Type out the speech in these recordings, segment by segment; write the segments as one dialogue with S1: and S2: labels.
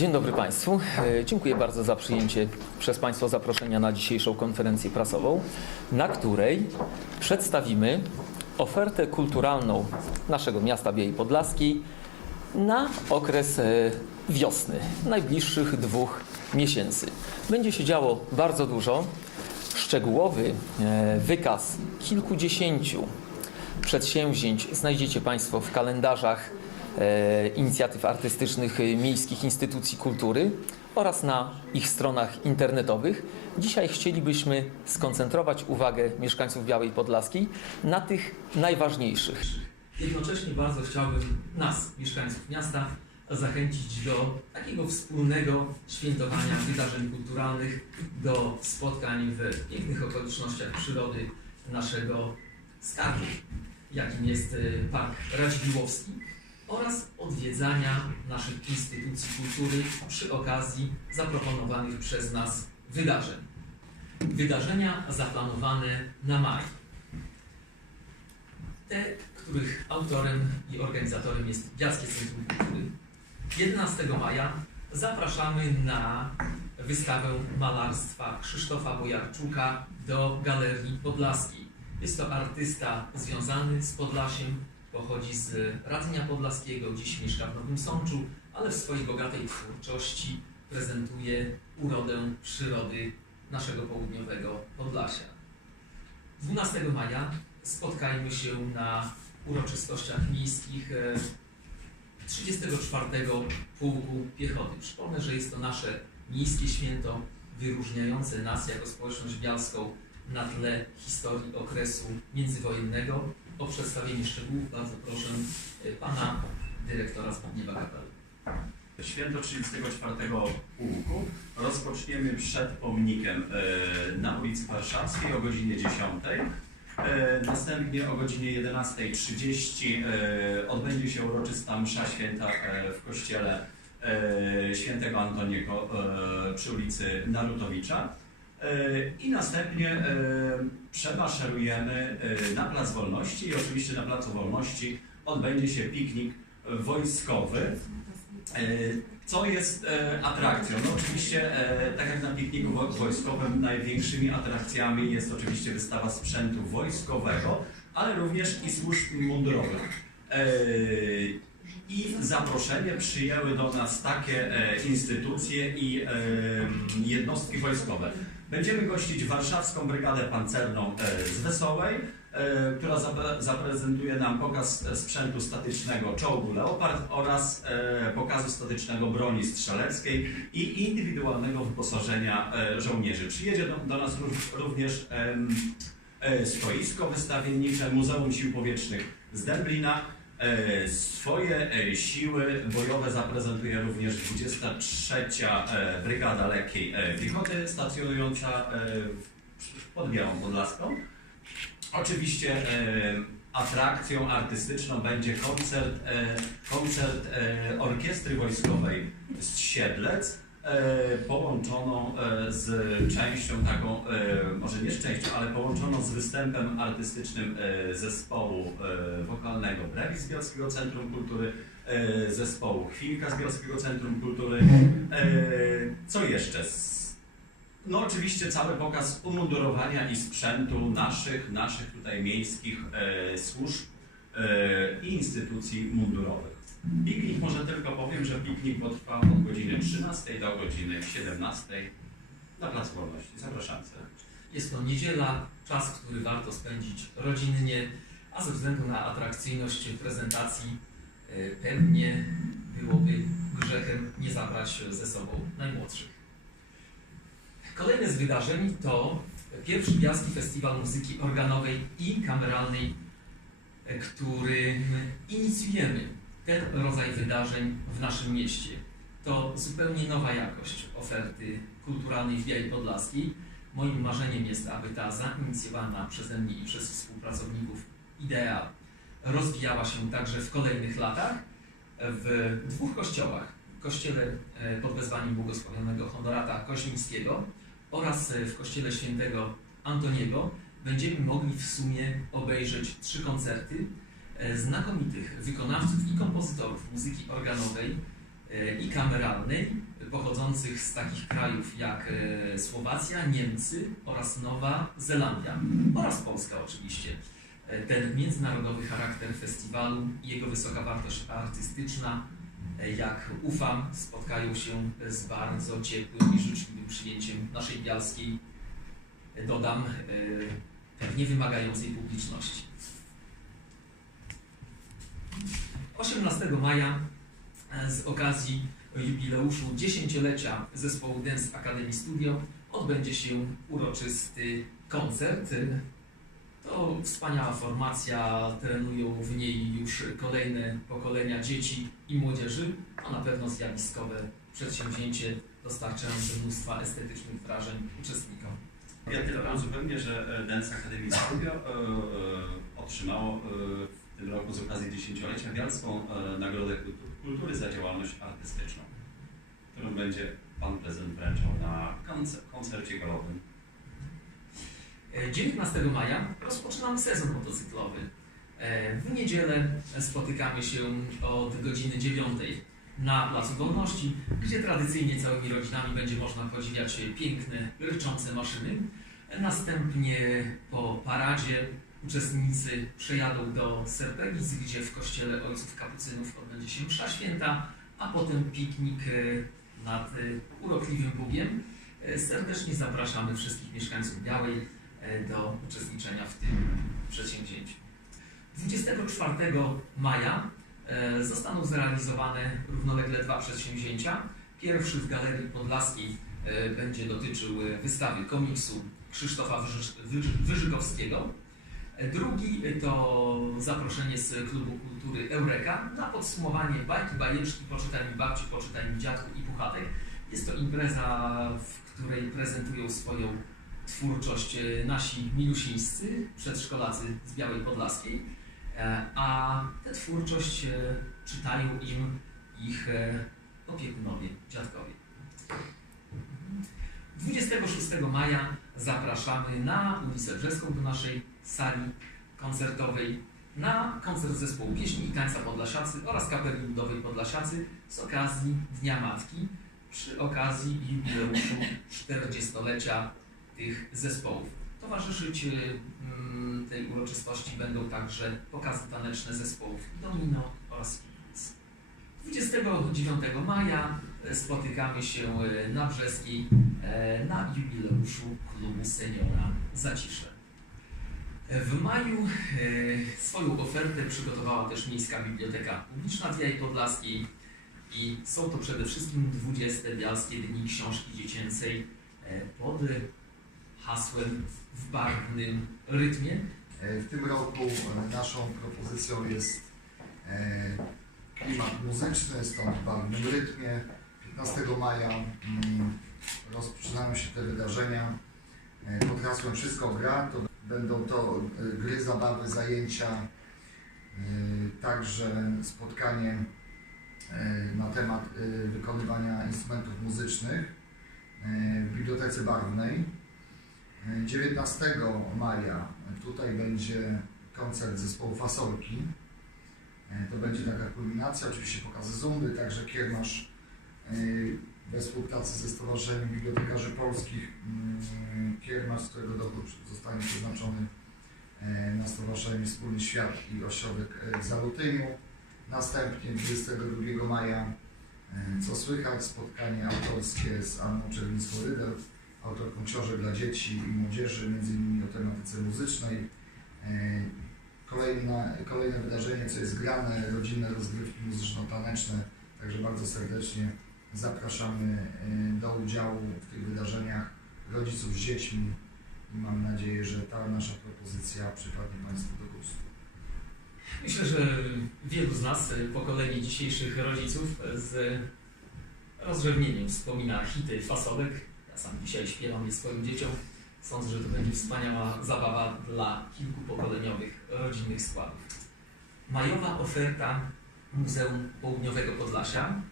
S1: Dzień dobry Państwu. E, Dziękuję bardzo za przyjęcie przez Państwa zaproszenia na dzisiejszą konferencję prasową, na której przedstawimy ofertę kulturalną naszego miasta Białej Podlaskiej na okres e, wiosny, najbliższych dwóch miesięcy. Będzie się działo bardzo dużo. Szczegółowy e, wykaz kilkudziesięciu przedsięwzięć znajdziecie Państwo w kalendarzach inicjatyw artystycznych e, miejskich instytucji kultury oraz na ich stronach internetowych. Dzisiaj chcielibyśmy skoncentrować uwagę mieszkańców Białej Podlaskiej na tych najważniejszych. Jednocześnie bardzo chciałbym nas, mieszkańców miasta, zachęcić do takiego wspólnego świętowania wydarzeń kulturalnych, do spotkań w pięknych okolicznościach przyrody naszego skarbu, jakim jest e, Park Radziwiłłowski oraz odwiedzania naszych instytucji kultury przy okazji zaproponowanych przez nas wydarzeń. Wydarzenia zaplanowane na maj. Te, których autorem i organizatorem jest Bialskie Centrum Kultury. 11 maja zapraszamy na wystawę malarstwa Krzysztofa Bojarczuka do Galerii Podlaskiej. Jest to artysta związany z Podlasiem, pochodzi z Radzenia Podlaskiego, dziś mieszka w Nowym Sączu, ale w swojej bogatej twórczości prezentuje urodę przyrody naszego południowego Podlasia. 12 maja spotkajmy się na uroczystościach miejskich e, 34 Pułku Piechoty. Przypomnę, że jest to nasze miejskie święto wyróżniające nas jako społeczność bialską na tle historii okresu międzywojennego. O przedstawienie szczegółów bardzo proszę e, pana dyrektora Zbigniewa Kapela.
S2: Święto 34 Pułku rozpoczniemy przed pomnikiem e, na ulicy Warszawskiej o godzinie 10. E, Następnie o godzinie 11.30 e, odbędzie się uroczysta msza święta w kościele świętego Antoniego przy ulicy Narutowicza. E, I następnie e, przemaszerujemy e, na Plac Wolności i oczywiście na Placu Wolności odbędzie się piknik wojskowy. Co jest atrakcją? No oczywiście, tak jak na pikniku wo- wojskowym, największymi atrakcjami jest oczywiście wystawa sprzętu wojskowego, ale również i służb mundurowych. I zaproszenie przyjęły do nas takie instytucje i jednostki wojskowe. Będziemy gościć Warszawską Brygadę Pancerną e, z Wesołej, e, która zapre- zaprezentuje nam pokaz sprzętu statycznego czołgu Leopard oraz e, pokazu statycznego broni strzeleckiej i indywidualnego wyposażenia żołnierzy. Przyjedzie do, nas ró- również stoisko wystawiennicze Muzeum Sił Powietrznych z Dęblina. E, Swoje e, siły bojowe zaprezentuje również 23. e, Brygada Lekkiej Piechoty stacjonująca pod Białą Podlaską. Oczywiście atrakcją artystyczną będzie koncert, koncert orkiestry wojskowej z Siedlec, połączoną e, z częścią taką, e, może nie z częścią, ale połączoną z występem artystycznym e, zespołu e, wokalnego Brewi Bielskiego Centrum Kultury, e, zespołu Chwilka z Bielskiego Centrum Kultury. E, co jeszcze? No oczywiście cały pokaz umundurowania i sprzętu naszych, naszych tutaj miejskich e, służb e, i instytucji mundurowych. Piknik może tylko powiem, że piknik potrwa od godziny 13 do godziny 17 na Placu Wolności. Zapraszam serdecznie.
S1: Jest to niedziela, czas, który warto spędzić rodzinnie, a ze względu na atrakcyjność prezentacji e, pewnie byłoby grzechem nie zabrać ze sobą najmłodszych. Kolejne z wydarzeń to pierwszy Bialski Festiwal Muzyki Organowej i Kameralnej, e, którym inicjujemy ten rodzaj wydarzeń w naszym mieście. To zupełnie nowa jakość oferty kulturalnej w Białej Podlaskiej. Moim marzeniem jest, aby ta zainicjowana przeze mnie i przez współpracowników idea rozwijała się także w kolejnych latach w dwóch kościołach. Kościele e, pod wezwaniem błogosławionego Honorata Koźmińskiego oraz e, w kościele świętego Antoniego będziemy mogli w sumie obejrzeć trzy koncerty e, znakomitych wykonawców i kompozytorów muzyki organowej e, i kameralnej, pochodzących z takich krajów jak e, Słowacja, Niemcy oraz Nowa Zelandia oraz Polska oczywiście. Ten międzynarodowy charakter festiwalu i jego wysoka wartość artystyczna, jak ufam, spotkają się z bardzo ciepłym i życzliwym przyjęciem naszej bialskiej, dodam, e, pewnie wymagającej publiczności. 18 maja e, z okazji jubileuszu dziesięciolecia zespołu Dance Academy Studio odbędzie się uroczysty koncert. To wspaniała formacja, trenują w niej już kolejne pokolenia dzieci i młodzieży. To na pewno zjawiskowe przedsięwzięcie dostarczające mnóstwa estetycznych wrażeń uczestnikom.
S2: Ja tylko uzupełnię, że e, Dance Academy Studio e, e, otrzymało w tym roku z okazji dziesięciolecia Bialską e, Nagrodę Kultu- Kultury za działalność artystyczną, którą będzie Pan Prezydent wręczał na koncer- koncercie galowym.
S1: E, 19 maja rozpoczynamy sezon motocyklowy. W niedzielę spotykamy się od godziny 9 na Placu Wolności, gdzie tradycyjnie całymi rodzinami będzie można podziwiać piękne, ryczące maszyny. Następnie po paradzie uczestnicy przejadą do Serpegic, gdzie w kościele ojców kapucynów odbędzie się msza święta, a potem piknik e, nad e, urokliwym Bugiem. E, Serdecznie zapraszamy wszystkich mieszkańców Białej do uczestniczenia w tym przedsięwzięciu. 24 maja zostaną zrealizowane równolegle dwa przedsięwzięcia. Pierwszy w Galerii Podlaskiej e, będzie dotyczył e, wystawy komiksu Krzysztofa Wyży- Wyży- Wyżykowskiego. E, Drugi e, to zaproszenie z Klubu Kultury Eureka na podsumowanie bajki, bajeczki, poczytaj mi babci, poczytaj mi dziadku i puchatek. Jest to impreza, w której prezentują swoją twórczość e, nasi milusińscy, przedszkolacy z Białej Podlaskiej, e, a tę twórczość e, czytają im ich e, opiekunowie, dziadkowie. 26 maja zapraszamy na ulicę Brzeską do naszej sali koncertowej na koncert zespołu pieśni i tańca Podlasiacy oraz kapeli ludowej Podlasiacy z okazji Dnia Matki przy okazji jubileuszu 40-lecia tych zespołów. Towarzyszyć y, mm, tej uroczystości będą także pokazy taneczne zespołów Domino oraz Impuls. 29 maja e, spotykamy się e, na Brzeskiej na jubileuszu klubu seniora Zacisze. W maju swoją ofertę przygotowała też Miejska Biblioteka Publiczna w Białej Podlaskiej i są to przede wszystkim 20 Bialskie Dni Książki Dziecięcej pod hasłem w barwnym rytmie.
S3: E, W tym roku e, naszą propozycją jest e, klimat muzyczny, stąd w barwnym rytmie. 15 maja mm, rozpoczynają się te wydarzenia pod Wszystko gra. To będą to gry, zabawy, zajęcia, także spotkanie na temat wykonywania instrumentów muzycznych w Bibliotece Barwnej. 19 maja tutaj będzie koncert zespołu Fasolki. E, To będzie taka kulminacja, oczywiście pokazy zumby, także kiermasz e, we współpracy ze Stowarzyszeniem Bibliotekarzy Polskich. mm, Kiermasz, z którego dochód zostanie przeznaczony e, na Stowarzyszenie Wspólny Świat i Ośrodek w Zalutyniu. Następnie 22 maja Co słychać? Spotkanie autorskie z Anną Czerwińską-Rydel autorką książek dla dzieci i młodzieży, między innymi o tematyce muzycznej. E, Kolejne, kolejne wydarzenie, co jest grane, rodzinne rozgrywki muzyczno-taneczne, także bardzo serdecznie zapraszamy e, do udziału w tych wydarzeniach rodziców z dziećmi i mam nadzieję, że ta nasza propozycja przypadnie Państwu do gustu.
S1: Myślę, że wielu z nas, y, pokolenie dzisiejszych rodziców, z rozrzewnieniem wspomina hity fasolek. Sam dzisiaj śpiewam je swoim dzieciom. Sądzę, że to będzie wspaniała zabawa dla kilkupokoleniowych rodzinnych składów. Majowa oferta Muzeum Południowego Podlasia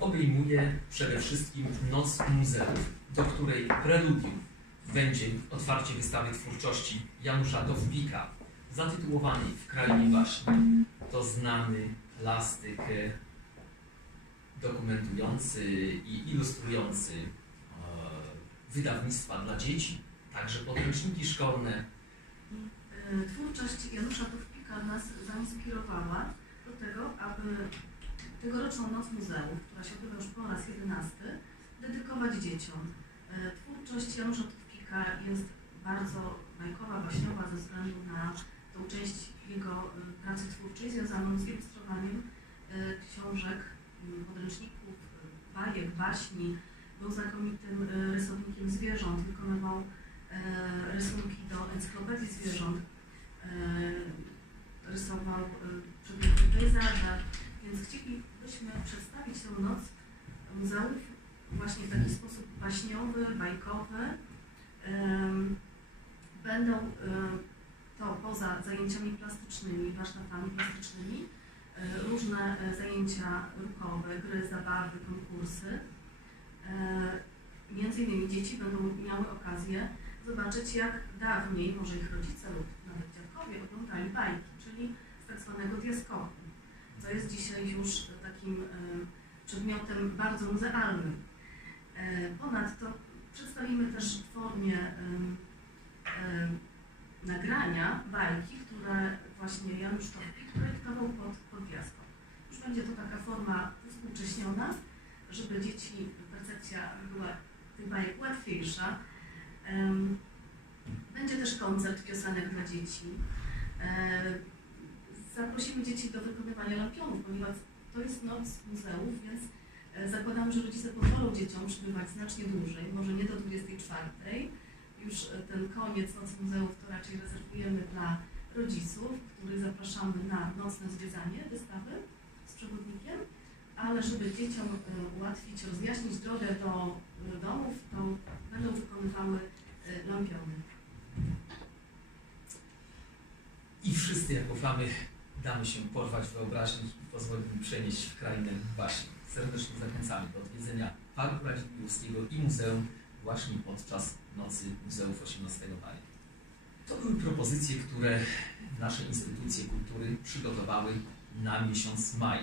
S1: obejmuje przede wszystkim Noc Muzeów, do której preludium będzie otwarcie wystawy twórczości Janusza Dowbika, zatytułowanej W krainie baśni. To znany plastyk dokumentujący i ilustrujący wydawnictwa dla dzieci, także podręczniki szkolne.
S4: Y, Twórczość Janusza Tówpika nas zainspirowała do tego, aby tegoroczną Noc Muzeów, która się odbywa już po raz 11, dedykować dzieciom. Y, Twórczość Janusza Tówpika jest bardzo bajkowa, baśniowa ze względu na tą część jego y, pracy twórczej związaną z ilustrowaniem książek, podręczników, bajek, baśni. Był znakomitym y, rysownikiem zwierząt, wykonywał e, rysunki do encyklopedii zwierząt, e, rysował e, przedmioty pejzaże, więc chcielibyśmy przedstawić tę noc muzeów właśnie w taki sposób baśniowy, bajkowy. Będą e, to poza zajęciami plastycznymi, warsztatami plastycznymi, e, różne e, zajęcia ruchowe, gry, zabawy, konkursy. E, Między innymi dzieci będą miały okazję zobaczyć, jak dawniej, może ich rodzice lub nawet dziadkowie oglądali bajki, czyli z tak zwanego diaskopu, co jest dzisiaj już takim e, przedmiotem bardzo muzealnym. E, Ponadto przedstawimy też w formie em, nagrania bajki, które właśnie Janusz Topik projektował pod, pod. Już będzie to taka forma współcześniona, żeby dzieci, percepcja była tych bajek łatwiejsza. Będzie też koncert piosenek dla dzieci. E, Zaprosimy dzieci do wykonywania lampionów, ponieważ to jest noc muzeów, więc e, zakładam, że rodzice pozwolą dzieciom przebywać znacznie dłużej, może nie do 24. Już e, ten koniec nocy muzeów to raczej rezerwujemy dla rodziców, których zapraszamy na nocne zwiedzanie wystawy z przewodnikiem, ale żeby dzieciom e, ułatwić, rozjaśnić drogę do domów, to będą wykonywały e, lampiony.
S1: I wszyscy jak ufamy, damy się porwać wyobraźni i pozwolimy przenieść w krainę baśni. Serdecznie zachęcamy do odwiedzenia Parku Radziwiłłowskiego i Muzeum właśnie podczas Nocy Muzeów 18 maja. To były propozycje, które nasze instytucje kultury przygotowały na miesiąc maj.